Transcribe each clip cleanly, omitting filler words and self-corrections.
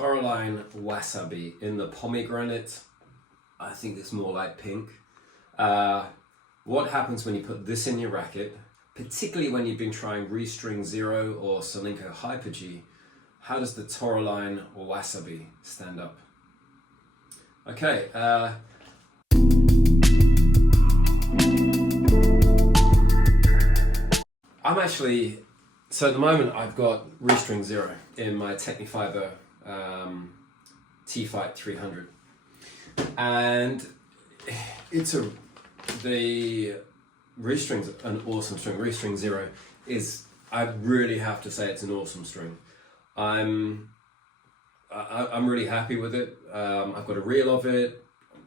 Toroline Wasabi in the Pomegranate. I think it's more like pink. What happens when you put this in your racket, particularly when you've been trying Restring Zero or Solinco Hyper-G? How does the Toroline Wasabi stand up? Okay. So at the moment I've got Restring Zero in my Technifiber T-Fight 300, and the restring's an awesome string. Restring Zero is, I really have to say, it's an awesome string. I'm really happy with it. I've got a reel of it.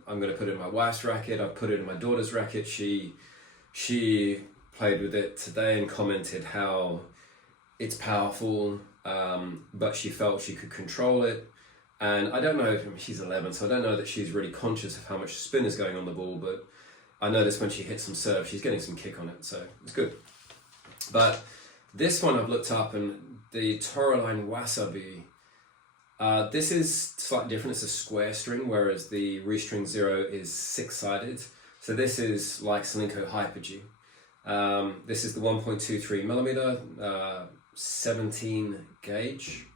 I'm going to put it in my wife's racket. I've put it in my daughter's racket. She played with it today and commented how it's powerful, but she felt she could control it. And I don't know, she's 11, so I don't know that she's really conscious of how much spin is going on the ball, but I noticed when she hits some serve, she's getting some kick on it, so it's good. But this one I've looked up, and the Toroline Wasabi, this is slightly different. It's a square string, whereas the Restring Zero is six-sided. So this is like Solinco Hyper-G. This is the 1.23 millimeter, 17 gauge.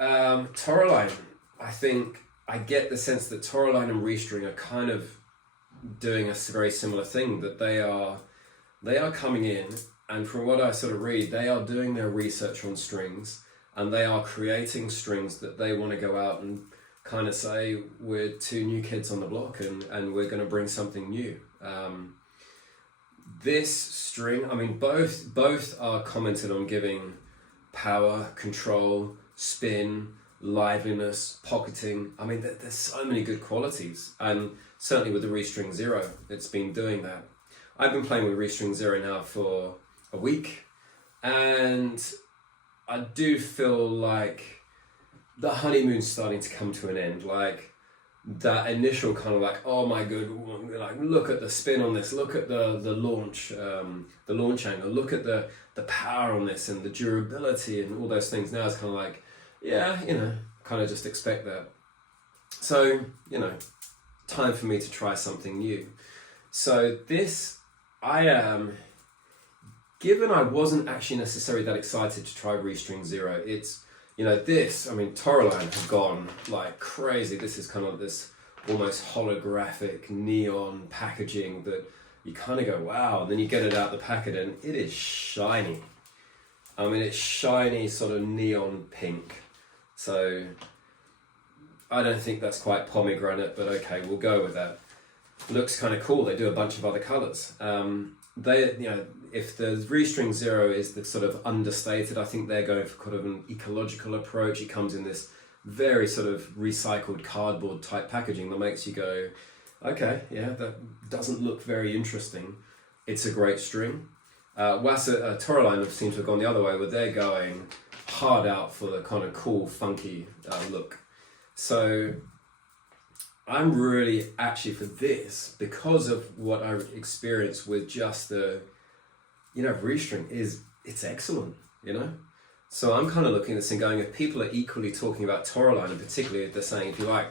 Toroline, I think I get the sense that Toroline and Restring are kind of doing a very similar thing, that they are coming in, and from what I sort of read, they are doing their research on strings, and they are creating strings that they want to go out and kind of say, we're two new kids on the block, and we're going to bring something new. This string, I mean, both are commented on giving power, control, spin, liveliness, pocketing. I mean, there's so many good qualities, and certainly with the Restring Zero, it's been doing that. I've been playing with Restring Zero now for a week, and I do feel like the honeymoon's starting to come to an end. Like that initial kind of like, oh my good, like look at the spin on this, look at the launch angle, look at the power on this and the durability and all those things. Now it's kind of like, yeah, kind of just expect that. So, time for me to try something new. So this, given I wasn't actually necessarily that excited to try Restring Zero, it's, Toroline have gone like crazy. This is kind of this almost holographic neon packaging that you kind of go, wow, and then you get it out the packet and it is shiny. I mean, it's shiny, sort of neon pink. So I don't think that's quite pomegranate, but okay, we'll go with that. Looks kind of cool. They do a bunch of other colors. If the Restring Zero is the sort of understated, I think they're going for kind of an ecological approach. It comes in this very sort of recycled cardboard type packaging that makes you go, okay, yeah, that doesn't look very interesting. It's a great string. Toroline seems to have gone the other way, where they're going hard out for the kind of cool, funky look. So I'm really actually for this, because of what I experienced with just the, Restring it's excellent, So I'm kind of looking at this and going, if people are equally talking about Toroline, and particularly if they're saying, if you like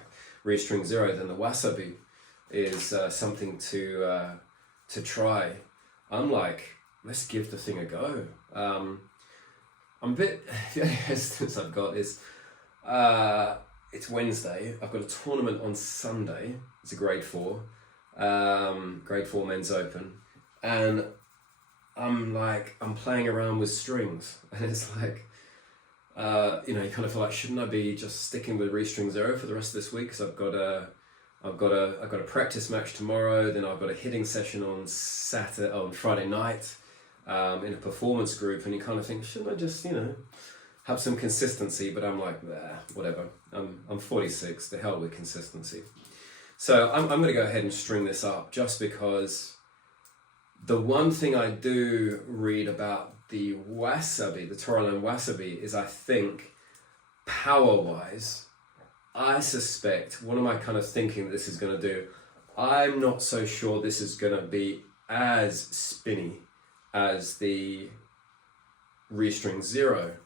Restring Zero, then the Wasabi is something to try. I'm like, let's give the thing a go. I'm a bit, the only hesitance I've got is, it's Wednesday. I've got a tournament on Sunday. It's a grade 4 men's open, and I'm playing around with strings, and it's like, you kind of feel like, shouldn't I be just sticking with Restring Zero for the rest of this week? Because I've got a practice match tomorrow. Then I've got a hitting session on Friday night, in a performance group, and you kind of think, shouldn't I just have some consistency? But I'm like, whatever. I'm 46. The hell with consistency. So I'm going to go ahead and string this up, just because the one thing I do read about the Wasabi, the Toroline Wasabi, is I think power-wise, I suspect, what am I kind of thinking that this is going to do? I'm not so sure this is going to be as spinny as the Restring Zero,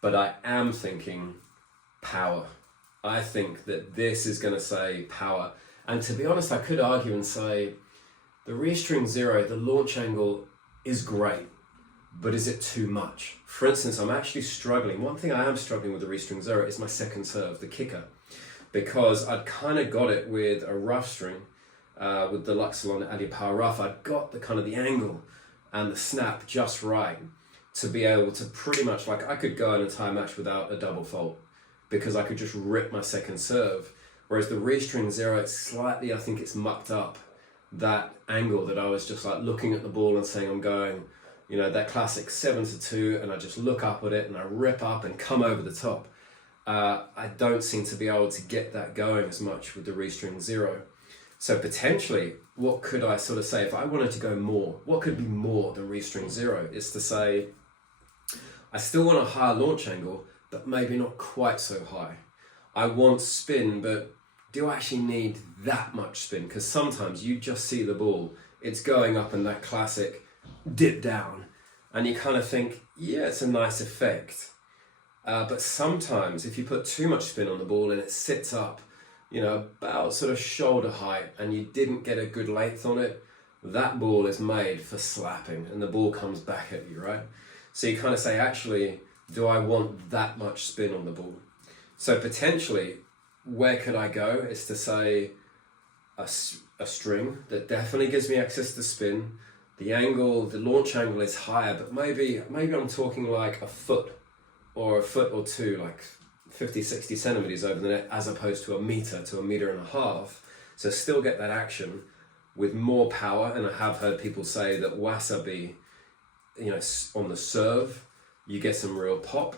but I am thinking power. I think that this is going to say power. And to be honest, I could argue and say the Restring Zero, the launch angle is great, but is it too much? For instance, I'm actually struggling. One thing I am struggling with the Restring Zero is my second serve, the kicker, because I'd kind of got it with a rough string, with the Luxolon Adi Power Rough. I'd got the angle and the snap just right to be able to pretty much, like, I could go an entire match without a double fault because I could just rip my second serve. Whereas the Restring Zero, it's slightly, I think it's mucked up that angle that I was just like looking at the ball and saying I'm going, you know, that classic 7-2, and I just look up at it and I rip up and come over the top. I don't seem to be able to get that going as much with the Restring Zero. So potentially, what could I sort of say if I wanted to go more? What could be more than Restring Zero? Is to say, I still want a higher launch angle, but maybe not quite so high. I want spin, but do I actually need that much spin? Because sometimes you just see the ball, it's going up in that classic dip down, and you kind of think, yeah, it's a nice effect. But sometimes if you put too much spin on the ball and it sits up, you know, about sort of shoulder height, and you didn't get a good length on it, that ball is made for slapping and the ball comes back at you, right? So you kind of say, actually, do I want that much spin on the ball? So potentially, where could I go is to say a string that definitely gives me access to spin. The angle, the launch angle is higher, but maybe I'm talking like a foot or two, like 50, 60 centimeters over the net, as opposed to a meter to a meter and a half. So still get that action with more power. And I have heard people say that Wasabi, you know, on the serve, you get some real pop.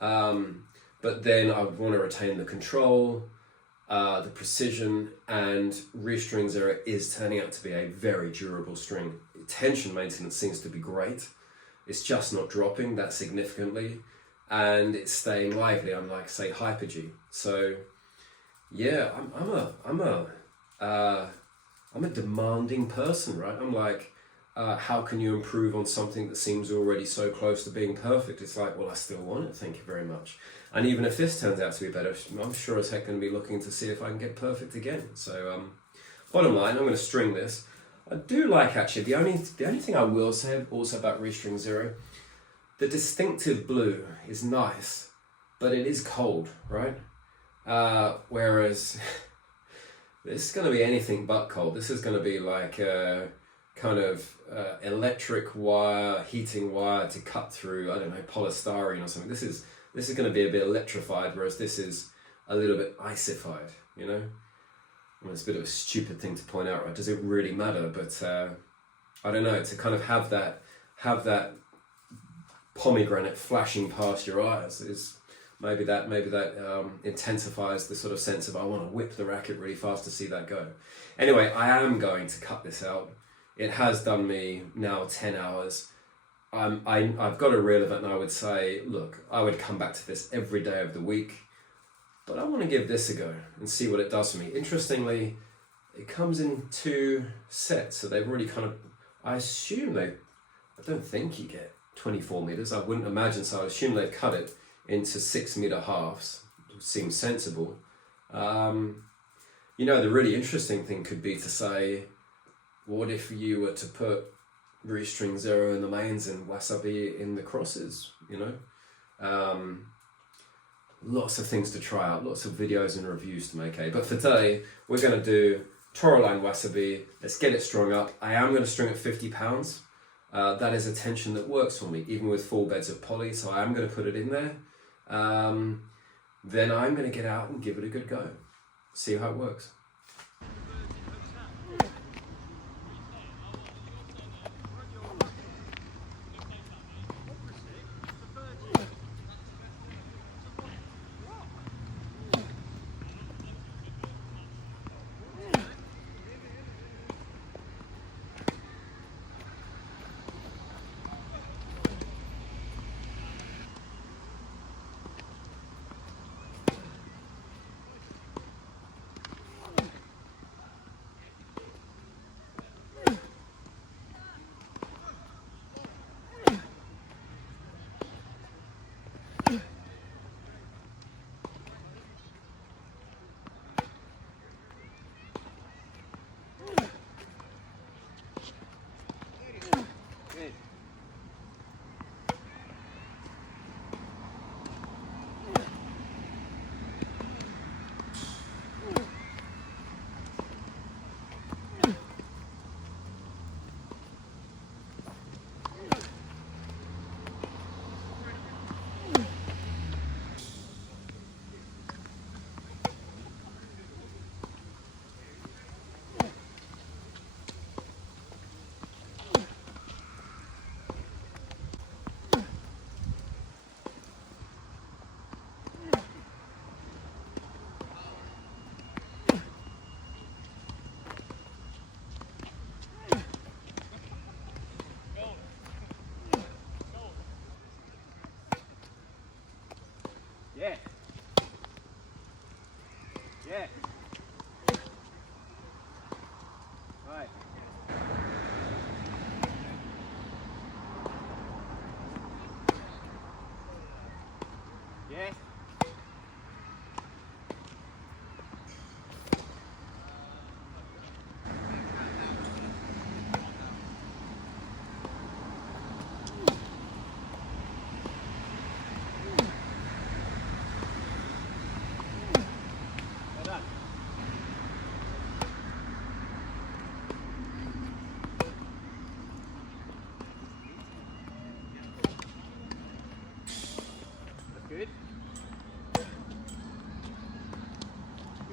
But then I want to retain the control, the precision, and Restring Zero is turning out to be a very durable string. Tension maintenance seems to be great. It's just not dropping that significantly, and it's staying lively, unlike, say, Hyper G. So yeah, I'm a demanding person, right? I'm like, how can you improve on something that seems already so close to being perfect? It's like, well, I still want it, thank you very much. And even if this turns out to be better, I'm sure as heck going to be looking to see if I can get perfect again. So bottom line, I'm going to string this. I do like, actually, the only thing I will say also about Restring Zero, the distinctive blue is nice, but it is cold, right? Whereas this is going to be anything but cold. This is going to be like a kind of electric wire, heating wire to cut through, I don't know, polystyrene or something. This is going to be a bit electrified, whereas this is a little bit icified, you know? I mean, it's a bit of a stupid thing to point out, right? Does it really matter? But I don't know, to kind of have that pomegranate flashing past your eyes is maybe that intensifies the sort of sense of I want to whip the racket really fast to see that go. Anyway, I am going to cut this out. It has done me now 10 hours. I've got a reel of it, and I would say, look, I would come back to this every day of the week, but I want to give this a go and see what it does for me. Interestingly, it comes in 2 sets, so they've already kind of, I don't think you get 24 meters, I wouldn't imagine, so I assume they've cut it into 6 meter halves. It seems sensible. You know, the really interesting thing could be to say, what if you were to put Restring Zero in the mains and Wasabi in the crosses, you know? Lots of things to try out, lots of videos and reviews to make, But for today, we're going to do Toroline Wasabi. Let's get it strung up. I am going to string at 50 pounds. That is a tension that works for me, even with full beds of poly, so I am going to put it in there. Then I'm going to get out and give it a good go. See how it works. Yeah. Right. Yeah. Well done. That's good.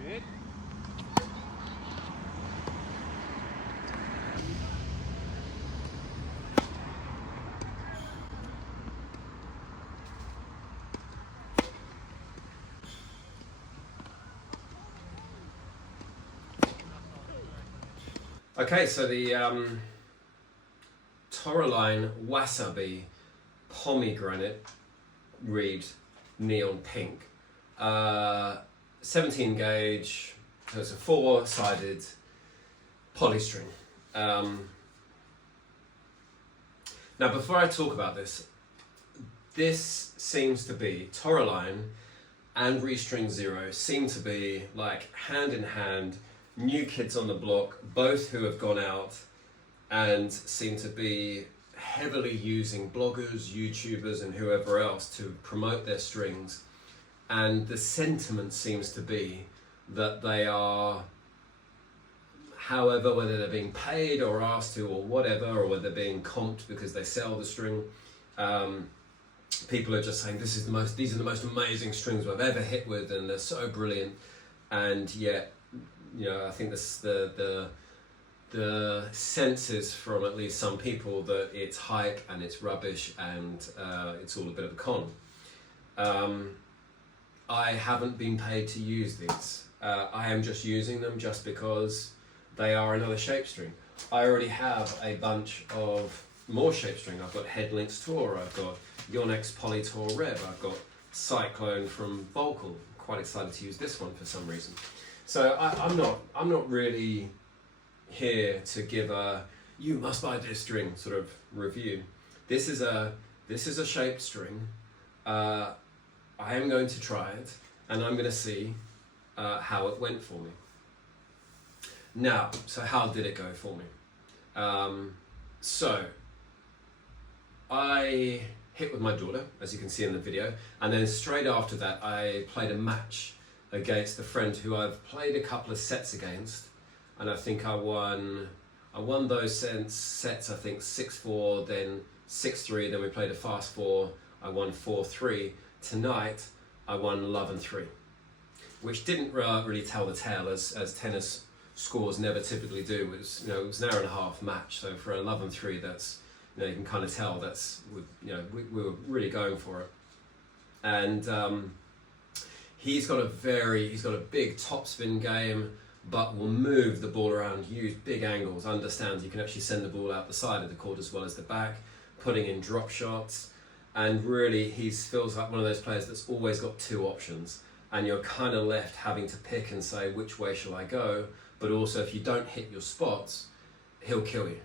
Good. Okay, so the Toroline Wasabi Pomegranate reed neon pink, 17 gauge, so it's a 4-sided polystring. Now before I talk about this seems to be, Toroline and Restring Zero seem to be like hand in hand, new kids on the block, both who have gone out and seem to be heavily using bloggers, YouTubers and whoever else to promote their strings. And the sentiment seems to be that they are, however, whether they're being paid or asked to or whatever, or whether they're being comped because they sell the string, people are just saying these are the most amazing strings I've ever hit with, and they're so brilliant. And yet, I think this the sense is from at least some people that it's hype and it's rubbish and it's all a bit of a con. I haven't been paid to use these. I am just using them just because they are another shape string. I already have a bunch of more shape string. I've got Headlinks Tour, I've got Yonex Polytour Rev, I've got Cyclone from Vocal. Quite excited to use this one for some reason. So I'm not really here to give a you must buy this string sort of review. This is a shaped string. I am going to try it and I'm going to see how it went for me. Now, so how did it go for me? So I hit with my daughter, as you can see in the video, and then straight after that I played a match against a friend who I've played a couple of sets against, and I think I won those sets I think 6-4, then 6-3, then we played a fast 4, I won 4-3. Tonight I won 11-3, which didn't really tell the tale as tennis scores never typically do. It was an hour and a half match, so for 11-3 that's, you can kind of tell that's, we were really going for it. And he's got a big topspin game, but will move the ball around, use big angles, understands you can actually send the ball out the side of the court as well as the back, putting in drop shots, and really he feels like one of those players that's always got two options, and you're kind of left having to pick and say which way shall I go, but also if you don't hit your spots, he'll kill you.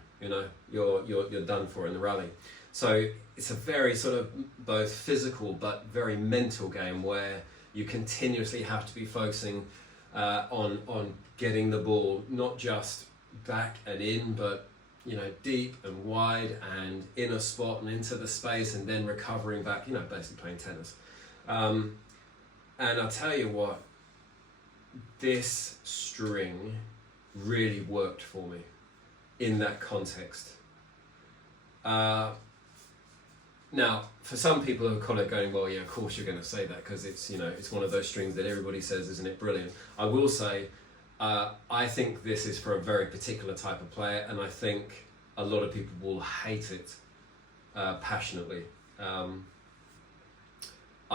You're done for in the rally. So it's a very sort of both physical but very mental game where you continuously have to be focusing on getting the ball not just back and in, but deep and wide and in a spot and into the space and then recovering back. Basically playing tennis. And I'll tell you what, this string really worked for me in that context. Now, for some people who are kind of going, well, yeah, of course you're going to say that because it's, it's one of those strings that everybody says, isn't it brilliant? I will say, I think this is for a very particular type of player, and I think a lot of people will hate it passionately. I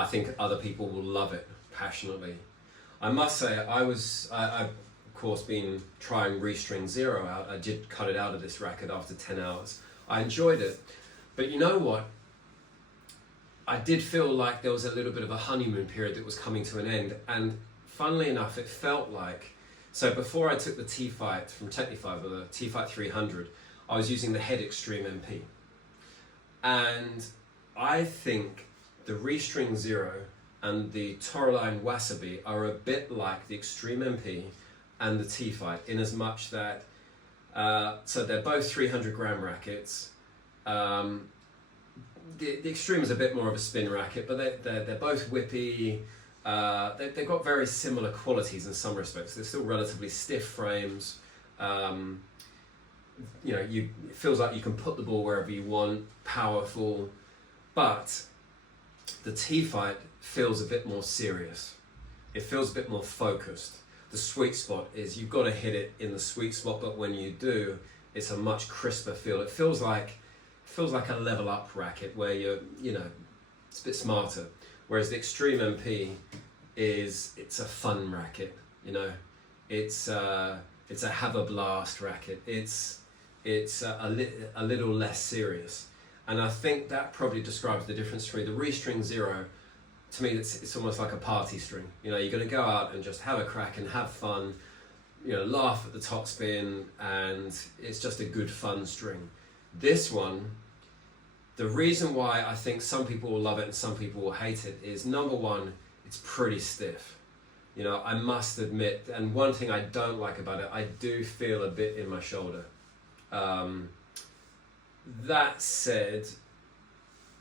think other people will love it passionately. I must say, I've of course been trying Restring Zero out. I did cut it out of this racket after 10 hours. I enjoyed it, but you know what? I did feel like there was a little bit of a honeymoon period that was coming to an end, and funnily enough, it felt like, so before I took the T-Fight from Technifibre, or the T-Fight 300, I was using the Head Extreme MP. And I think the Restring Zero and the Toroline Wasabi are a bit like the Extreme MP and the T-Fight, in as much that, so they're both 300 gram rackets. The Extreme is a bit more of a spin racket, but they're both whippy. They've got very similar qualities in some respects. They're still relatively stiff frames. You know, it feels like you can put the ball wherever you want, powerful, but the T-Fight feels a bit more serious. It feels a bit more focused. The sweet spot is you've got to hit it in the sweet spot, but when you do, it's a much crisper feel. It feels like a level up racket where you know, it's a bit smarter. Whereas the Extreme MP it's a fun racket, you know. It's a have a blast racket. It's a little less serious. And I think that probably describes the difference between the Restring Zero. To me, it's almost like a party string. You know, you're going to go out and just have a crack and have fun, you know, laugh at the top spin, and it's just a good fun string. This one, the reason why I think some people will love it and some people will hate it is, number one, it's pretty stiff. You know, I must admit, and one thing I don't like about it, I do feel a bit in my shoulder. That said,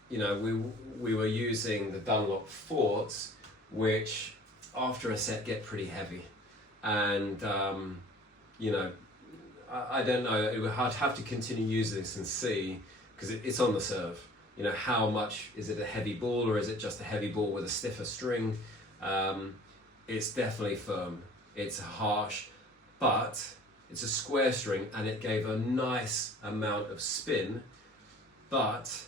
you know, we were using the Dunlop Forts, which after a set get pretty heavy, and you know, I don't know. I'd have to continue using this and see, because it's on the serve. You know, how much is it a heavy ball, or is it just a heavy ball with a stiffer string? It's definitely firm. It's harsh, but it's a square string, and it gave a nice amount of spin. But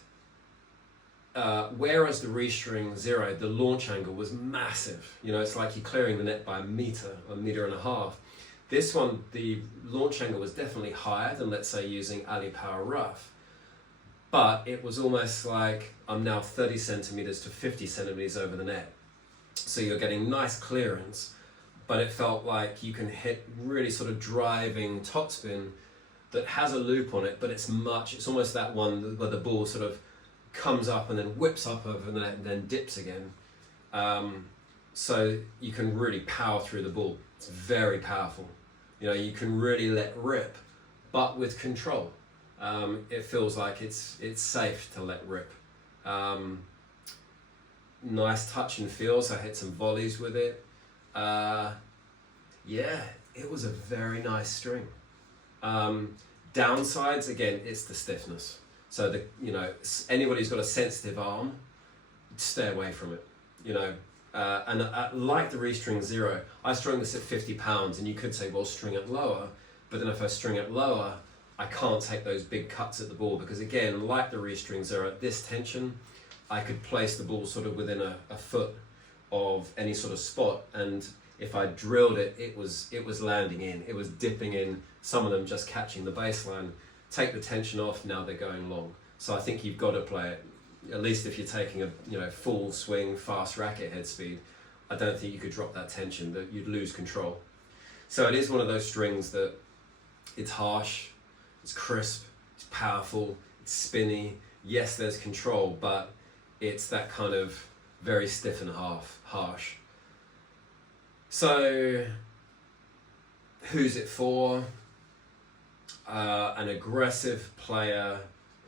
whereas the Restring Zero, the launch angle was massive. You know, it's like you're clearing the net by a meter and a half. This one, the launch angle was definitely higher than, let's say, using Ali Power Rough. But it was almost like I'm now 30 centimeters to 50 centimeters over the net. So you're getting nice clearance, but it felt like you can hit really sort of driving topspin that has a loop on it, but it's almost that one where the ball sort of comes up and then whips up over the net and then dips again. So you can really power through the ball. It's very powerful. You know, you can really let rip, but with control. It feels like it's safe to let rip. Nice touch and feel, so I hit some volleys with it. Yeah, it was a very nice string. Downsides, again, it's the stiffness. So anybody who's got a sensitive arm, stay away from it. You know, and like the Restring Zero, I strung this at 50 pounds, and you could say, well, string it lower. But then if I string it lower, I can't take those big cuts at the ball, because again, like the Restring Zero, at this tension, I could place the ball sort of within a foot of any sort of spot, and if I drilled it, it was landing in, it was dipping in, some of them just catching the baseline. Take the tension off, now they're going long. So I think you've got to play it, at least if you're taking a full swing, fast racket head speed. I don't think you could drop that tension, that you'd lose control. So it is one of those strings that it's harsh, it's crisp, it's powerful, it's spinny. Yes, there's control, but it's that kind of very stiff and harsh. So, who's it for? An aggressive player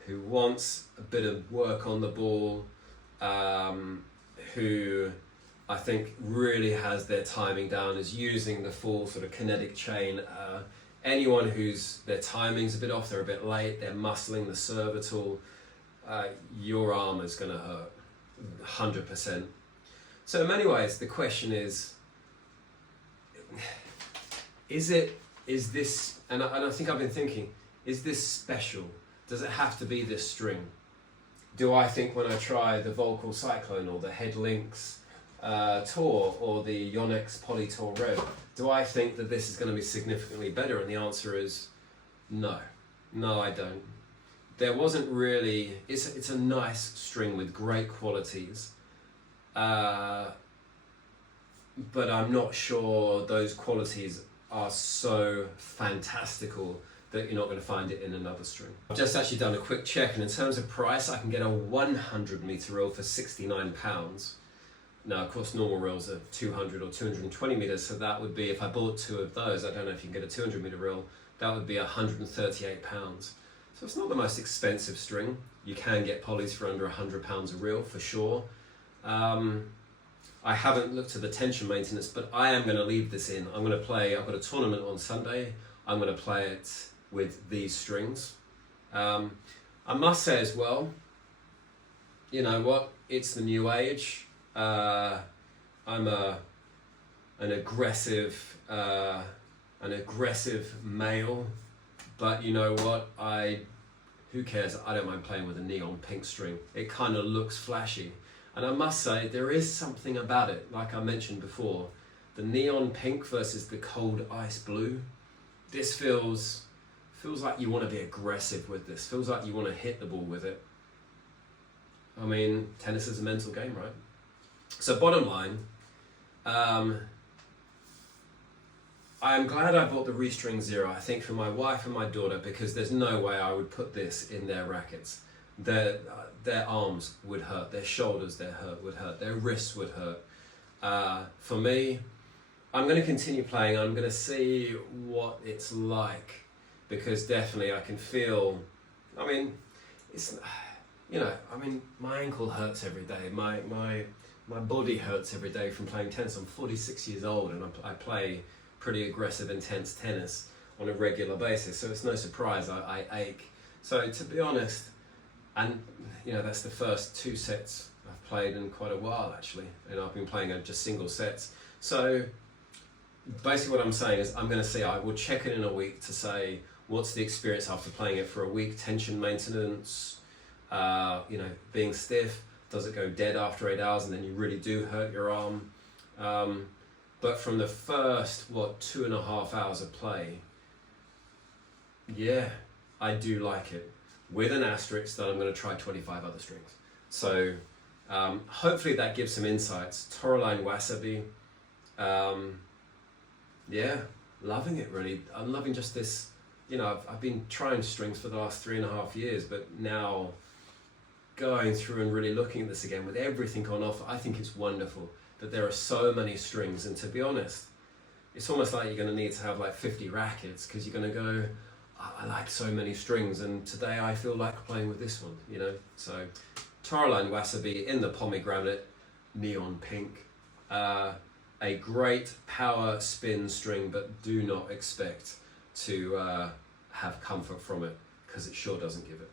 who wants a bit of work on the ball, who I think really has their timing down, is using the full sort of kinetic chain. Anyone whose their timing's a bit off, they're a bit late, they're muscling the serve at all, your arm is going to hurt, 100%. So in many ways, the question is this, and I think I've been thinking, is this special? Does it have to be this string? Do I think when I try the Volcal Cyclone or the Head Lynx Tour or the Yonex Poly Tour Red, do I think that this is going to be significantly better? And the answer is no. No, I don't. There wasn't really, it's a nice string with great qualities. but I'm not sure those qualities are so fantastical that you're not going to find it in another string. I've just actually done a quick check, and in terms of price, I can get a 100 meter reel for £69. Now, of course, normal reels are 200 or 220 meters, so that would be, if I bought 2 of those, I don't know if you can get a 200 meter reel, that would be £138. So it's not the most expensive string. You can get polys for under £100 a reel for sure. I haven't looked at the tension maintenance, but I am going to leave this in. I'm going to play, I've got a tournament on Sunday. I'm going to play it with these strings. I must say as well, you know what, it's the new age. I'm an aggressive male, but you know what, who cares? I don't mind playing with a neon pink string. It kind of looks flashy. And I must say, there is something about it, like I mentioned before, the neon pink versus the cold ice blue. This feels like you want to be aggressive with this. Feels like you want to hit the ball with it. I mean, tennis is a mental game, right? So bottom line, I am glad I bought the Restring Zero, I think for my wife and my daughter, because there's no way I would put this in their rackets. Their arms would hurt, their shoulders would hurt, their wrists would hurt. For me, I'm going to continue playing. I'm going to see what it's like, because definitely I can feel, I mean, it's, you know, I mean, my ankle hurts every day. My body hurts every day from playing tennis. I'm 46 years old and I play pretty aggressive, intense tennis on a regular basis. So it's no surprise I ache. So to be honest, and you know, that's the first 2 sets I've played in quite a while actually. And I've been playing just single sets. So basically what I'm saying is I'm going to see, I will check it in a week to say what's the experience after playing it for a week, tension maintenance, you know, being stiff, does it go dead after 8 hours and then you really do hurt your arm? But from the first, 2.5 hours of play, yeah, I do like it. With an asterisk that I'm going to try 25 other strings. So hopefully that gives some insights. Toroline Wasabi, yeah, loving it really. I'm loving just this, you know, I've been trying strings for the last 3.5 years, but now going through and really looking at this again with everything on offer, I think it's wonderful that there are so many strings. And to be honest, it's almost like you're going to need to have like 50 rackets, because you're going to go, I like so many strings, and today I feel like playing with this one, you know. So Toroline Wasabi in the pomegranate, neon pink. A great power spin string, but do not expect to have comfort from it, because it sure doesn't give it.